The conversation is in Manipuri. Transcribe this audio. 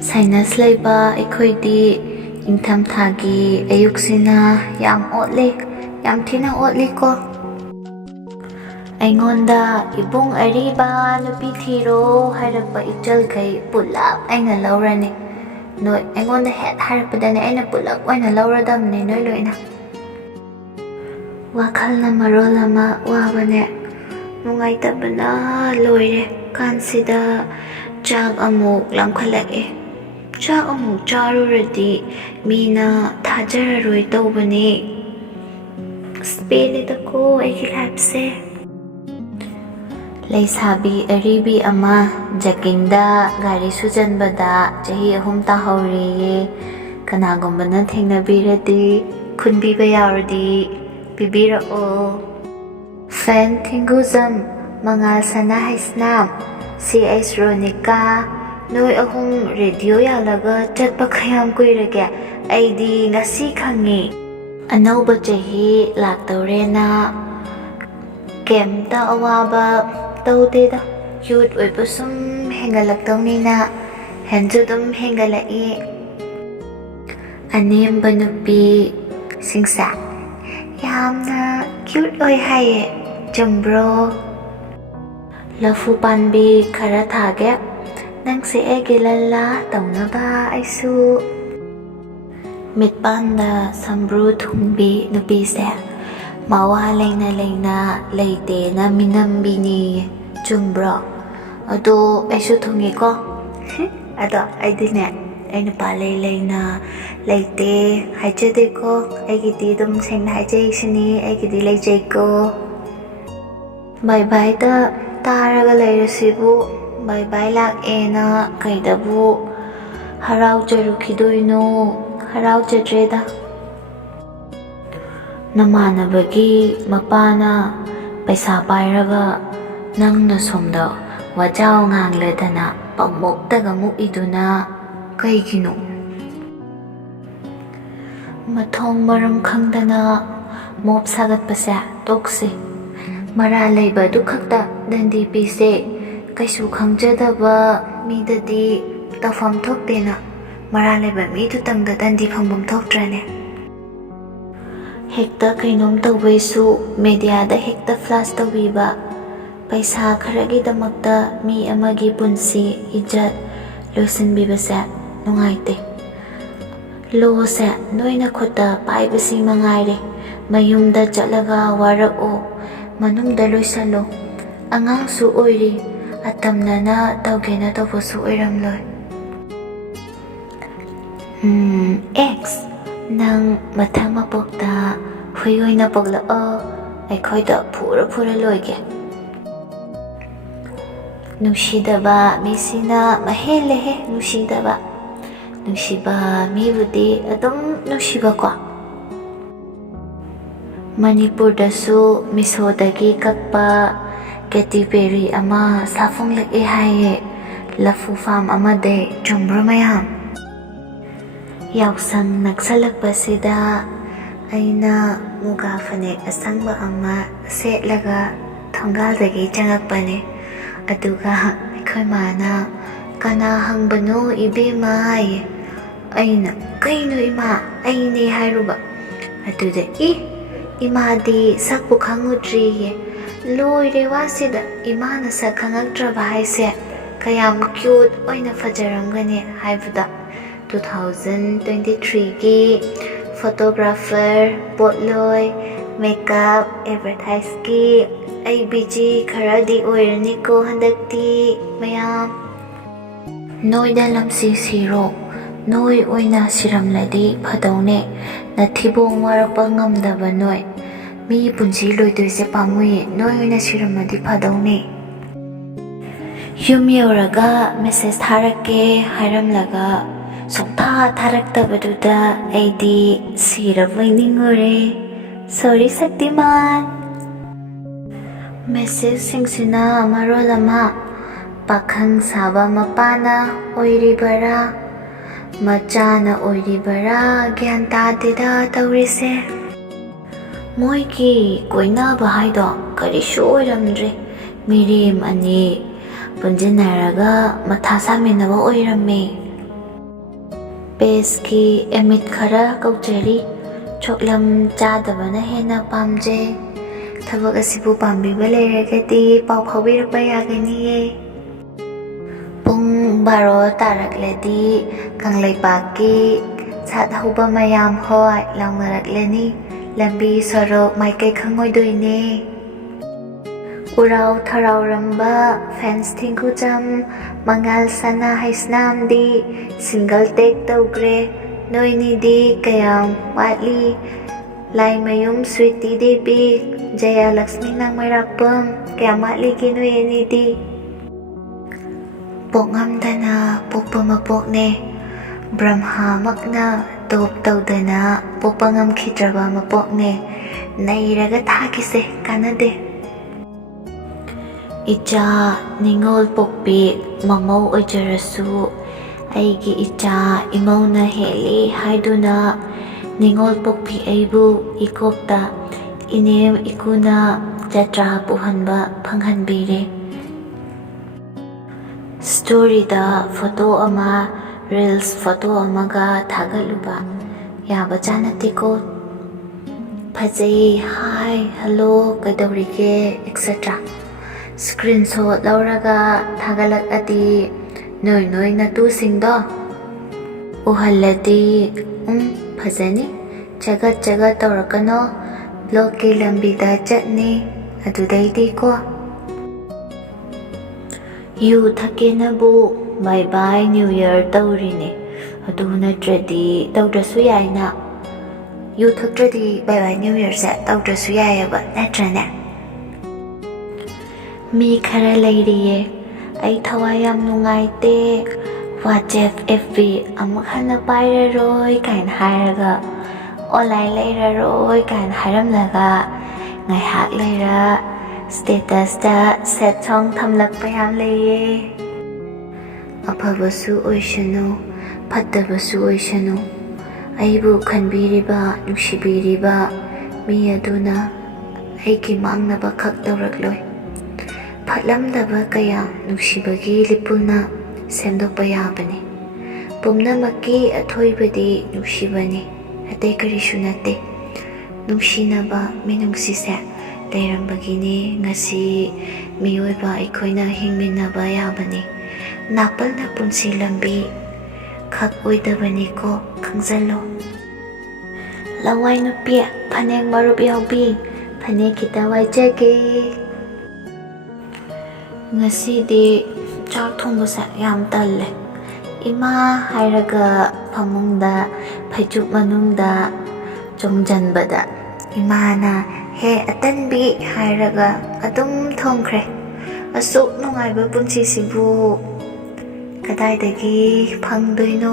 Sinus leiba eikhoidi enthmthangi ayuksina yam otle yam thina otle ko aingonda ibung ariba nupi thiro harapa ichal kai pulap aina laurani noi aingonda het harapadane aina pulap aina lauradamne noi loina wakhalna marolama wabane nungaitabana loire kansida chak amuk lamkhalake chak amuk charuradi mina thajararoi tawbane spelida ko aiki lapse leisabi aribi ama jakinda gari sujanbada chahi ahum tahawriye kanagumbana thengnabiradi khunbiba yaurdi bibirao fan thinguzam mangal sana haisnam CS Ronika noi ahum radio yalaga chatpa khayam kuirage aidi ngasi khangi anauba chahi laktawrena kemta awaba tawdeda youth oibasum hengalaktawnina henjudum hengalai anemba nupi singsa yamna cute oi haye jumbro lafu panbi khara thage nangse ege lalla tawnaba aisu mitpanda sambru thungbi nupi se mawa leina leite na minambini jumbro ado aisu thungi ko ado aidine aina pale leina leite haijade ko aigidi dum sengna haijai sini aigidi leijai ko bye bye da taraga leirasibu bye bye lak ena kaidabu harau jarukidoino harau jadreda namanabagi mapana paisa pairaga nangna somda wajao ngangledana pamoktaga mu iduna kaigino mathong maram khangdana mop sagat pase tokse mara leiba du khakta dandi pise kaisu khangjadaba midadi tafam thokdena mara leiba mi du tangda dandi phangbam thoktrane hekta kainom tawaisu media da hekta flash tawiba paisa kharagi damakta mi amagi punsi ijat losinbibase nungaite lo se noina khota paibasi mangaire mayumda chatlaga warao manungda loisalo angangsu oiri atamnana tawgena tawbosu oiramloi X nang mathang mapokta huyoina pogla aikhoida phura loige nushidaba misina mahelehe nushidaba nushiba mibudi adum nushiba ko Manipur dasu misodagi kakpa Katy Perry ama safung lak haye lafu farm amade jumbro mayam yausang nagsalakpasida aina muga fanek asangba ama setlaga thonggaldagi changakpane aduga akhoi mana kana hangbano ibema aina kaino ima aine hairuba aduda imadi sakpu khangudri loire wasida imana sak khangaktraba haise kayam cute oina fajaramgani haibuda 2023 gi photographer potloi makeup advertise gi ABG kharadi oirani ko handakti mayam noida lamsi siro noi oina siramladi phadawne nathibong warapa ngamdaba noi mi punji loidoise pamui noi oina siramadi phadawne yum yoraga message tharake hairamlaga sokta tharaktabaduda aidi siravainingore sorry saktiman message singsina marolama pakhang saba mapana oiribara machana oiribara gyan tadeda tawrise moiki koinaba haido karisu oiramdre mirim ani punjinaraga matha saminaba oirame ꯄꯦꯁꯀꯤ ꯑꯦꯃꯤꯠ ꯈꯔ ꯀꯧꯖꯔꯤ ꯆꯣꯛꯂꯝ ꯆꯥꯗꯕꯅ ꯍꯦꯟꯅ ꯄꯥꯝꯖꯩ ꯊꯕꯛ ꯑꯁꯤꯕꯨ ꯄꯥꯝꯕꯤꯕ ꯂꯩꯔꯒꯗꯤ ꯄꯥꯎ ꯐꯥꯎꯕꯤꯔꯛꯄ ꯌꯥꯒꯅꯤꯌꯦ ꯄꯨꯡ 12 ꯇꯥꯔꯛꯂꯗꯤ ꯀꯪꯂꯩꯄꯥꯛꯀꯤ ꯁꯥꯠ ꯍꯧꯕ ꯃꯌꯥꯝ ꯍꯣꯏ ꯂꯥꯎꯅꯔꯛꯂꯅꯤ ꯂꯝꯕꯤ ꯁꯣꯔꯣꯛ ꯃꯥꯏꯀꯩ ꯈꯪꯉꯣꯏꯗꯣꯏꯅꯦ ꯎꯔꯥꯎ ꯊꯔꯥꯎꯔꯝꯕ ꯐꯦꯟꯁ ꯊꯤꯡꯀꯨꯖꯝ ꯃꯉꯥꯜ ꯁꯅꯥ ꯍꯩꯁꯅꯥꯝꯗꯤ ꯁꯤꯡꯒꯜ ꯇꯦꯛ ꯇꯧꯈ꯭ꯔꯦ ꯅꯣꯏꯅꯤꯗꯤ ꯀꯌꯥꯝ ꯋꯥꯠꯂꯤ ꯂꯥꯏꯃꯌꯨꯝ ꯁ꯭ꯋꯤꯇꯤ ꯗꯦꯕꯤ ꯖꯌꯥ ꯂꯛꯁꯃꯤ ꯅꯥꯡꯃꯩꯔꯥꯛꯄꯝ ꯀꯌꯥꯝ ꯋꯥꯠꯂꯤꯒꯦ ꯅꯣꯏ ꯑꯅꯤꯗꯤ ꯄꯣꯛꯉꯝꯗꯅ ꯄꯣꯛꯄ ꯃꯄꯣꯛꯅꯦ ꯕ꯭ꯔꯍ꯭ꯃꯥꯃꯛꯅ ꯇꯣꯞ ꯇꯧꯗꯅ ꯄꯣꯛꯄ ꯉꯝꯈꯤꯗ꯭ꯔꯕ ꯃꯄꯣꯛꯅꯦ ꯅꯩꯔꯒ ꯊꯥꯈꯤꯁꯦ ꯀꯥꯟꯅꯗꯦ ꯏꯆꯥ ꯅꯤꯡꯉꯣꯜ ꯄꯣꯛꯄꯤ ꯃꯃꯧ ꯑꯣꯏꯖꯔꯁꯨ ꯑꯩꯒꯤ ꯏꯆꯥ ꯏꯃꯧꯅ ꯍꯦꯜꯂꯤ ꯍꯥꯏꯗꯨꯅ ꯅꯤꯡꯉꯣꯜ ꯄꯣꯛꯄꯤ ꯑꯩꯕꯨ ꯏꯀꯣꯛꯇ ꯏꯅꯦꯝ ꯏꯀꯨꯅ ꯖꯇ꯭ꯔꯥ ꯄꯨꯍꯟꯕ ꯐꯪꯍꯟꯕꯤꯔꯦ ꯁ꯭ꯇꯣꯔꯤꯗ ꯐꯣꯇꯣ ꯑꯃ ꯔꯤꯜꯁ ꯐꯣꯇꯣ ꯑꯃꯒ ꯊꯥꯒꯠꯂꯨꯕ ꯌꯥꯕꯖꯥꯠ ꯅꯠꯇꯦꯀꯣ ꯐꯖꯩ ꯍꯥꯏ ꯍꯜꯂꯣ ꯀꯩꯗꯧꯔꯤꯒꯦ ꯑꯦꯛꯁꯦꯇ꯭ꯔꯥ ꯁ꯭ꯀ꯭ꯔꯤꯟ ꯁꯣꯠ ꯂꯧꯔꯒ ꯊꯥꯒꯠꯂꯛꯑꯗꯤ ꯅꯣꯏ ꯅꯇꯨꯁꯤꯡꯗꯣ ꯎꯍꯜꯂꯗꯤ ꯐꯖꯅꯤ ꯆꯒꯠ ꯆꯒꯠ ꯇꯧꯔꯛꯀꯅꯣ ꯕ꯭ꯂꯣꯛꯀꯤ ꯂꯝꯕꯤꯗ ꯆꯠꯅꯤ ꯑꯗꯨꯗꯩꯗꯤꯀꯣ ꯌꯨ ꯊꯛꯀꯦꯅꯕꯨ ꯕꯥꯏ ꯕꯥꯏ ꯅ꯭ꯌꯨ ꯌꯔ ꯇꯧꯔꯤꯅꯦ ꯑꯗꯨ ꯅꯠꯇ꯭ꯔꯗꯤ ꯇꯧꯗ꯭ꯔꯁꯨ ꯌꯥꯏꯅ ꯌꯨ ꯊꯛꯇ꯭ꯔꯗꯤ ꯕꯥꯏ ꯕꯥꯏ ꯅ꯭ꯌꯨ ꯌꯔꯁꯦ ꯇꯧꯗ꯭ꯔꯁꯨ ꯌꯥꯏꯑꯕ ꯅꯠꯇ꯭ꯔꯅꯦ ꯃꯤ ꯈꯔ ꯂꯩꯔꯤꯌꯦ ꯑꯩ ꯊꯋꯥꯏ ꯌꯥꯝ ꯅꯨꯡꯉꯥꯏꯇꯦ ꯋꯥꯆꯦꯞ FB ꯑꯃꯨꯛ ꯍꯟꯅ ꯄꯥꯏꯔꯔꯣꯏ ꯀꯥꯏꯅ ꯍꯥꯏꯔꯒ ꯑꯣꯟꯂꯥꯏꯟ ꯂꯩꯔꯔꯣꯏ ꯀꯥꯏꯅ ꯍꯥꯏꯔꯝꯂꯒ ꯉꯥꯏꯍꯥꯛ ꯂꯩꯔ ꯁ꯭ꯇꯦꯇꯁꯇ ꯁꯦꯠ ꯁꯣꯡ ꯊꯝꯂꯛꯄ ꯌꯥꯝ ꯂꯩꯌꯦ ꯑꯐꯕꯁꯨ ꯑꯣꯏꯁꯅꯨ ꯐꯠꯇꯕꯁꯨ ꯑꯣꯏꯁꯅꯨ ꯑꯩꯕꯨ ꯈꯟꯕꯤꯔꯤꯕ ꯅꯨꯡꯁꯤꯕꯤꯔꯤꯕ ꯃꯤ ꯑꯗꯨꯅ ꯑꯩꯒꯤ ꯃꯥꯡꯅꯕ ꯈꯛ ꯇꯧꯔꯛꯂꯣꯏ ꯐꯠꯂꯝꯗꯕ ꯀꯌꯥ ꯅꯨꯡꯁꯤꯕꯒꯤ ꯂꯤꯄꯨꯜꯅ ꯁꯦꯝꯗꯣꯛꯄ ꯌꯥꯕꯅꯤ ꯄꯨꯝꯅꯃꯛꯀꯤ ꯑꯊꯣꯏꯕꯗꯤ ꯅꯨꯡꯁꯤꯕꯅꯤ ꯑꯇꯩ ꯀꯔꯤꯁꯨ ꯅꯠꯇꯦ ꯅꯨꯡꯁꯤꯅꯕ ꯃꯤꯅꯨꯡꯁꯤꯁꯦ ꯂꯩꯔꯝꯕꯒꯤꯅꯤ ꯉꯁꯤ ꯃꯤꯑꯣꯏꯕ ꯑꯩꯈꯣꯏꯅ ꯍꯤꯡꯃꯤꯟꯅꯕ ꯌꯥꯕꯅꯤ ꯅꯥꯄꯜꯅ ꯄꯨꯟꯁꯤ ꯂꯝꯕꯤ ꯈꯛ ꯑꯣꯏꯗꯕꯅꯤꯀꯣ ꯈꯪꯖꯜꯂꯣ ꯂꯋꯥꯏ ꯅꯨꯄꯤ ꯐꯅꯦꯛ ꯃꯔꯨꯞ ꯌꯥꯎꯕꯤ ꯐꯅꯦꯛ ꯈꯤꯇ ꯋꯥꯏꯖꯒꯦ ꯉꯁꯤꯗꯤ ꯆꯥꯛ ꯊꯣꯡꯕꯁꯦ ꯌꯥꯝ ꯇꯜꯂꯦ ꯏꯃꯥ ꯍꯥꯏꯔꯒ ꯐꯃꯨꯡꯗ ꯐꯩꯖꯨꯞ ꯃꯅꯨꯡꯗ ꯆꯣꯡꯖꯟꯕꯗ ꯏꯃꯥꯅ ꯍꯦ ꯑꯇꯟꯕꯤ ꯍꯥꯏꯔꯒ ꯑꯗꯨꯝ ꯊꯣꯡꯈ꯭ꯔꯦ ꯑꯁꯨꯛ ꯅꯨꯡꯉꯥꯏꯕ ꯄꯨꯟꯁꯤꯁꯤꯕꯨ ꯀꯗꯥꯏꯗꯒꯤ ꯐꯪꯗꯣꯏꯅꯣ